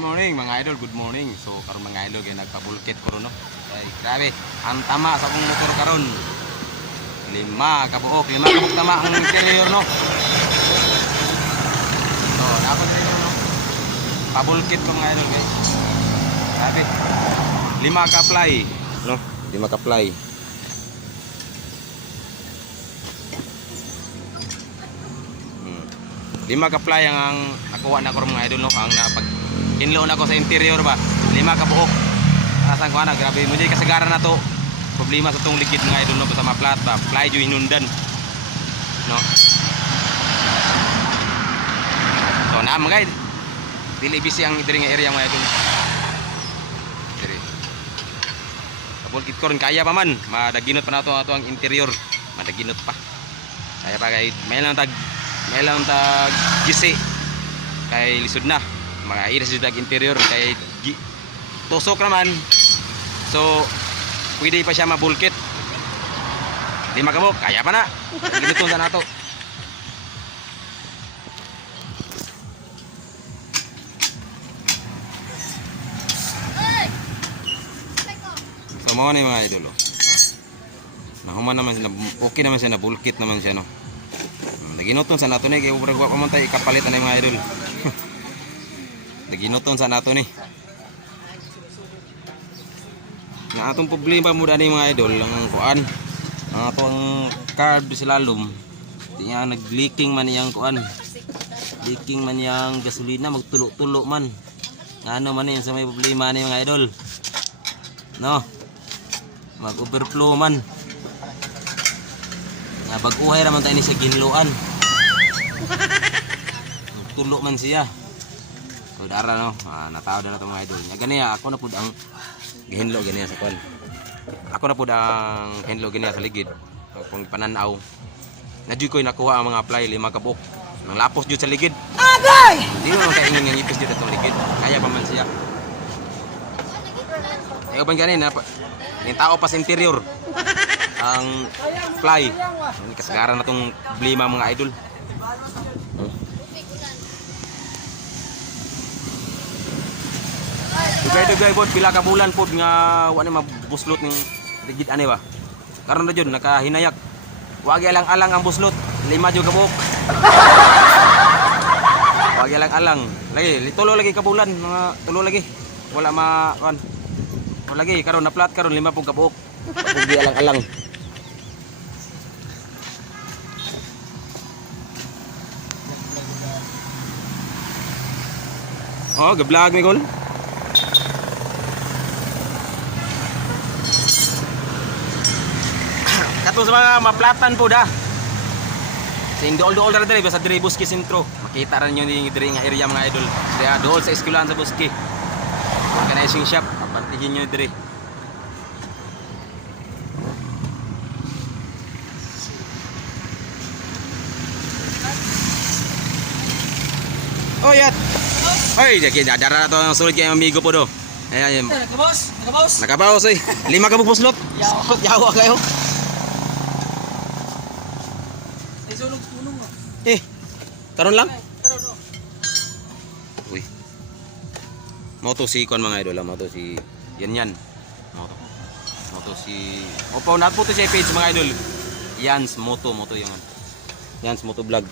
morning mga idol, good morning. So karon mga idol kay nagpabulkit ko ron no. Ay grabe, ang tama sa akong motor karon. 5 kabuok tama ang interior no. So dapat dito no. Pabulkit ko mga idol guys. Grabe. 5 ka apply no, 5 ka apply. Lima ka ply ang nakuha na ko mga idol no, ang napag inlo na ko sa interior ba. 5 ka buok. Asan ko na grabe mo di kasagaran na to. Problema sa tong ligid mga idol no sa maplat ba. Ply jo hinundan. No. So na mga guys. Dili busy ang diri nga area mga idol. Diri. Kapag kit ko rin kaya pa man, madaginot pa nato ato ang interior. Madaginot pa. Kaya pa kay may lang tag gisi kay lisod na mga iras jud interior kay tusok naman, so pwede pa siya mabulkit. 5 kabok kaya pa na ginito na nato. So mo ni mga idol nahuman naman siya, okay naman siya, na bulkit naman siya no. Naginuton sa nato ni kay ubra ko pamantay kapalit na mga idol. Naginuton sa nato ni. Na atong problema mo dani mga idol ang kuan. Ang atong carb silalom. Di nga nag-leaking man yang kuan. Leaking man yang gasolina magtulo-tulo man. Ano man yan sa may problema ni mga idol. No. Mag-overflow man. Nga bag-uhay raman tayo ni sa ginluan. Tulo man siya. So dara no, nataw na to mga idol. Nya gani ako na pud ang gihinlo gani sa kwan. Ako na pud ang hinlo gani sa ligid. Kung pananaw. Nadyo koy nakuha ang mga apply 5 kabuk. Nang lapos jud sa ligid. Agay! Di mo kay ingin ngipis jud sa ligid. Kaya pa man siya. Ayo ban gani na yung tao pa sa interior. Ang fly. Kasagaran na tong problema mga idol. Dugay-dugay pod pila ka bulan pod nga wa ni mabuslot ning rigid ani ba. Karon na jud nakahinayak. Wagi alang-alang ang buslot. 5 jud ka buok. Wagi alang-alang. Lagi tulo lagi ka bulan, mga tulo lagi. Wala ma kan. Wala lagi karon na flat karon 5 pud ka buok. Wagi alang-alang. Oh, ge-vlog mi kol. Kato sa mga maplatan po da. Sa indol-dol ra diri sa diri Buski Sentro. Makita ra niyo ni diri nga area mga idol. Diri dool sa eskwelahan sa Buski. Organizing shop, papantihin niyo diri. Oh, yat. Hoy, jadi dadara to ang sulod kay amigo po do. Ayan. Nakabawas, nakabawas. Nakabawas oy. 5 ka buslot. Yawa kayo. Ay sunog mo. Karon lang. Karon no. Uy. Moto si kon mga idol, moto si yan. Moto si Opo na po to sa page mga idol. Yans moto yung Yans moto vlog.